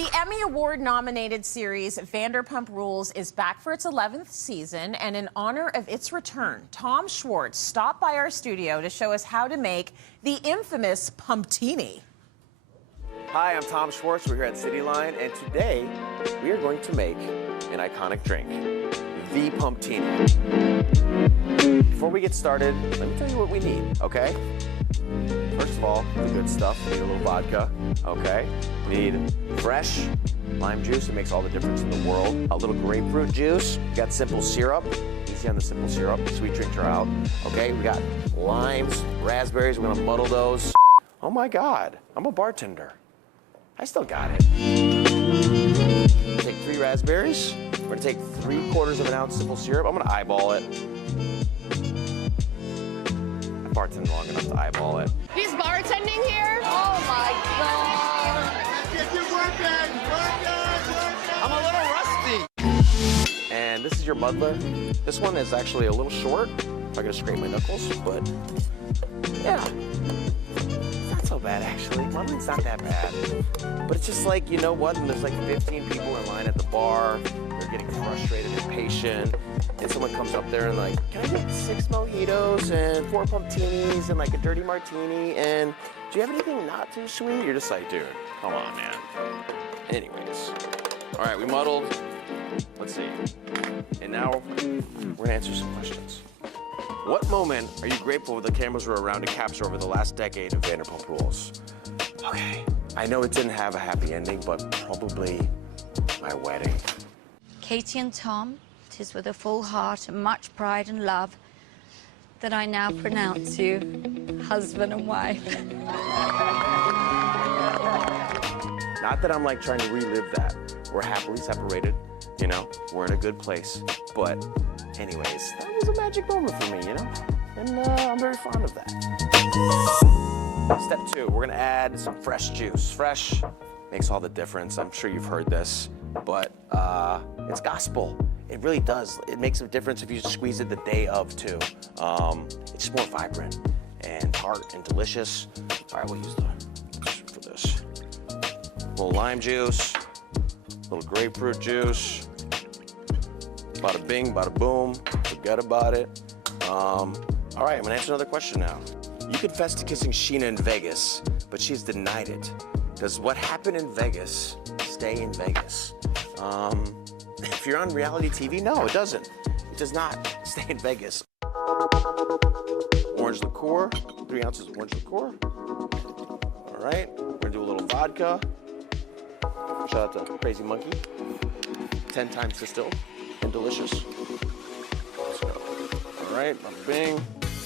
The Emmy Award-nominated series Vanderpump Rules is back for its 11th season, and in honor of its return, Tom Shwartz stopped by our studio to show us how to make the infamous Pumptini. Hi, I'm Tom Shwartz. We're here at Cityline, and today we are going to make an iconic drink, the Pumptini. Before we get started, let me tell you what we need, okay? First of all, the good stuff. We need a little vodka, okay? We need fresh lime juice. It makes all the difference in the world. A little grapefruit juice. We got simple syrup. Easy on the simple syrup. Sweet drinks are out. Okay, we got limes, raspberries. We're gonna muddle those. Oh my God, I'm a bartender. I still got it. Take 3 raspberries. We're gonna take 3/4 of an ounce simple syrup. I'm gonna eyeball it. I bartended long enough to eyeball it. He's bartending here? Oh my God. I'm a little rusty. And this is your muddler. This one is actually a little short. I'm gonna scrape my knuckles, but yeah. It's not so bad actually. Muddling's not that bad. But it's just like, you know what? And there's like 15 people in line at the bar. They're getting frustrated, impatient. And someone comes up there and like, can I get 6 mojitos and 4 pumptinis and like a dirty martini? And do you have anything not too sweet? You're just like, dude, come on, man. Anyways, all right, we muddled. Let's see. And now we're gonna answer some questions. What moment are you grateful the cameras were around to capture over the last decade of Vanderpump Rules? Okay, I know it didn't have a happy ending, but probably my wedding. Katie and Tom, 'tis with a full heart and much pride and love that I now pronounce you husband and wife. Not that I'm like trying to relive that. We're happily separated, you know, we're in a good place. But anyways, that was a magic moment for me, you know? And I'm very fond of that. Step 2, we're gonna add some fresh juice. Fresh makes all the difference. I'm sure you've heard this, but it's gospel. It really does. It makes a difference if you squeeze it the day of too. It's just more vibrant and tart and delicious. All right, we'll use for this. A little lime juice, a little grapefruit juice. Bada bing, bada boom. Forget about it. All right, I'm gonna answer another question now. You confessed to kissing Sheena in Vegas, but she's denied it. Does what happened in Vegas stay in Vegas? If you're on reality TV, no, it doesn't. It does not stay in Vegas. Orange liqueur, 3 ounces of orange liqueur. All right, we're gonna do a little vodka. Shout out to Crazy Monkey. 10 times distilled and delicious. Let's go. All right, bada bing.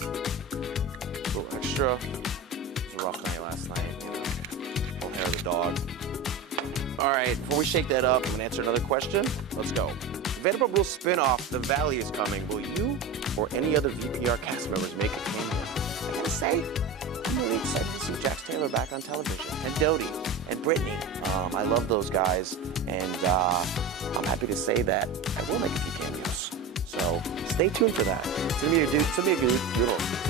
A little extra. It was a rough night last night, you know. Whole hair of the dog. All right, before we shake that up, I'm gonna answer another question. Let's go. Vanderpump Rules spin-off, The Valley, is coming. Will you or any other VPR cast members make a cameo? I gotta say, I'm really excited to see Jax Taylor back on television, and Dodie, and Brittany. I love those guys, and I'm happy to say that I will make a few cameos. So stay tuned for that. It's gonna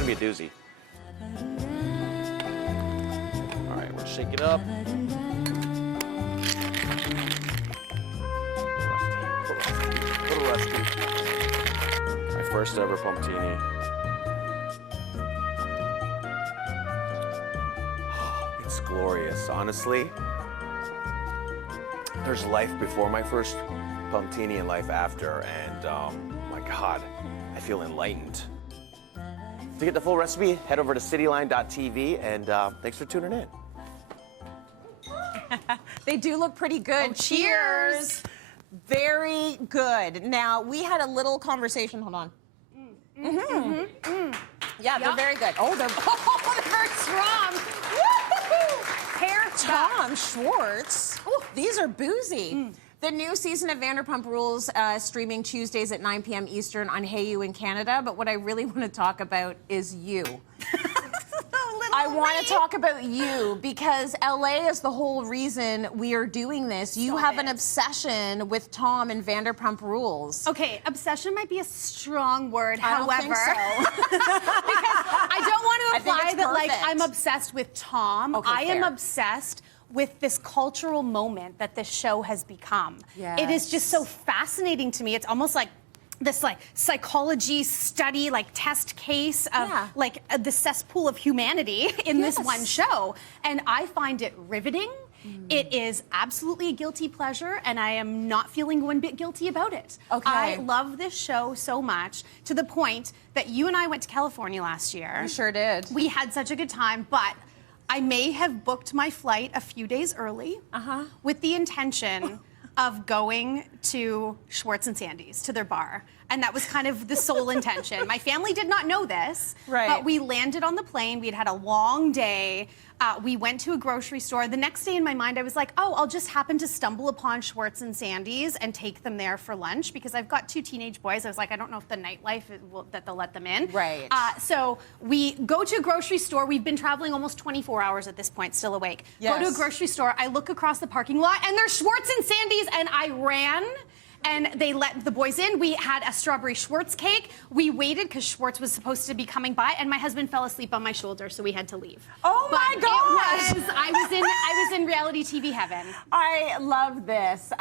be a doozy. All right, we'll shake it up. Little rusty. My first ever Pumptini. Oh, it's glorious, honestly. There's life before my first Pumptini and life after, and my God, I feel enlightened. To get the full recipe, head over to cityline.tv, and thanks for tuning in. They do look pretty good. Oh, cheers. Very good. Now, we had a little conversation. Hold on. Yeah, they're very good. Oh, they're very strong. Hair Tom Shwartz. These are boozy. The new season of Vanderpump Rules streaming Tuesdays at 9 p.m. Eastern on Hayu in Canada. But what I really want to talk about is you. I want to talk about you because LA is the whole reason we are doing this. You have an obsession with Tom and Vanderpump Rules. Okay, obsession might be a strong word. I don't think so. Because I don't want to I think imply it's that like perfect. I'm obsessed with Tom. Okay, I am fair. obsessed with this cultural moment that this show has become. It is just so fascinating to me. It's almost like this psychology study, test case of the cesspool of humanity in this one show. And I find it riveting. It is absolutely a guilty pleasure, and I am not feeling one bit guilty about it. I love this show so much, to the point that you and I went to California last year. We sure did. We had such a good time, but I may have booked my flight a few days early with the intention of going to Schwartz and Sandy's, to their bar. And that was kind of the sole intention. My family did not know this, but we landed on the plane. We'd had a long day. We went to a grocery store. The next day in my mind, I was like, oh, I'll just happen to stumble upon Schwartz and Sandy's and take them there for lunch, because I've got 2 teenage boys. I was like, I don't know if the nightlife that they'll let them in. So we go to a grocery store. We've been traveling almost 24 hours at this point, still awake. Go to a grocery store. I look across the parking lot, and there's Schwartz and Sandy's, and I ran. And they let the boys in. We had a strawberry Schwartz cake. We waited because Schwartz was supposed to be coming by, and my husband fell asleep on my shoulder, so we had to leave. Oh my gosh! I was in reality TV heaven. I love this.